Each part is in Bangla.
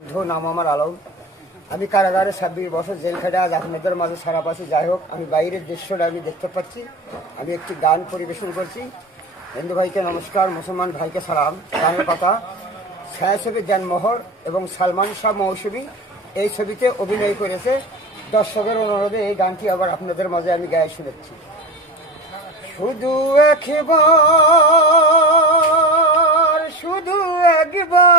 নাম আমার আলম। আমি কারাগারে 26 বছর জেল খেটে আজ আপনাদের মাঝে সারা পাচ্ছি। যাই হোক, আমি বাইরের দৃশ্যটা আমি দেখতে পাচ্ছি। আমি একটি গান পরিবেশন করছি। হিন্দু ভাইকে নমস্কার, মুসলমান ভাইকে সালাম। গানের কথা, ছায়াছবি জ্ঞানমোহর এবং সালমান শাহ মৌসুমী এই ছবিতে অভিনয় করেছে। দর্শকের অনুরোধে এই গানটি আবার আপনাদের মাঝে আমি গায়ে শুনেছি। শুধু একবার, শুধু একবার,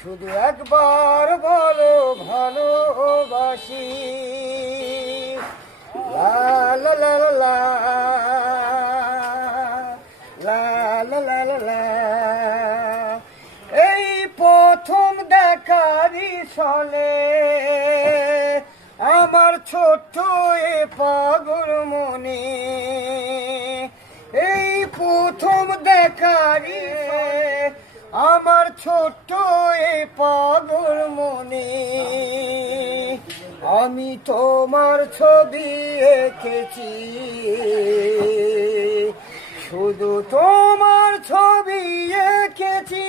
শুধু একবার বলো ভালোবাসি। লা লা লা লা লা লা লা লা লা। এই প্রথম দেখারই ছলে আমার ছোট্ট এ পাগল মনে, এই প্রথম দেখারই আমার ছোট্ট এ পাগল মনে, আমি তোমার ছবি এঁকেছি, শুধু তোমার ছবি এঁকেছি।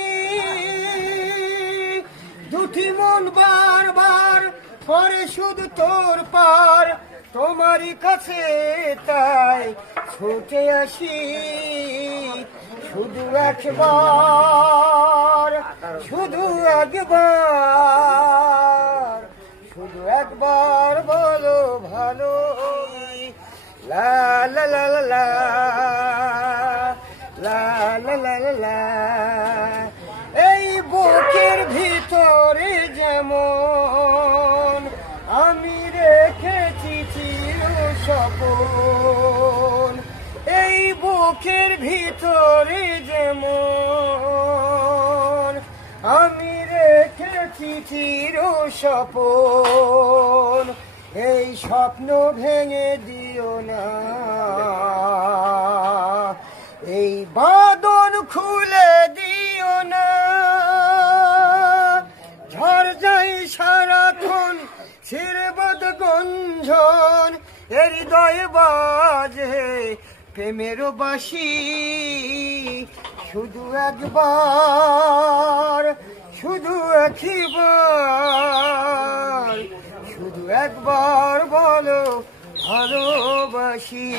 দুটি মন বারবার পরে শুধু তোর পার, তোমারই কাছে তাই ছুটে আসি। শুধু একবার, শুধু একবার, শুধু একবার বলো ভালো। লা লা লা লা লা লা লা লা লা লা। এই বুকের ভিতরে যেমন আমি রেখেছি চির স্বপন, এই বুকের ভিতরে যেমন আমি রেখেছি চির স্বপন, এই স্বপ্ন ভেঙে দিও না, এই বাঁধন খুলে দিও না। ঝড় যাই সারাক্ষণ শিরবদ গঞ্জন, হৃদয় বাজে প্রেমের বাঁশি। শুধু একবার, শুধু একবার, শুধু একবার বলো ভালোবাসি।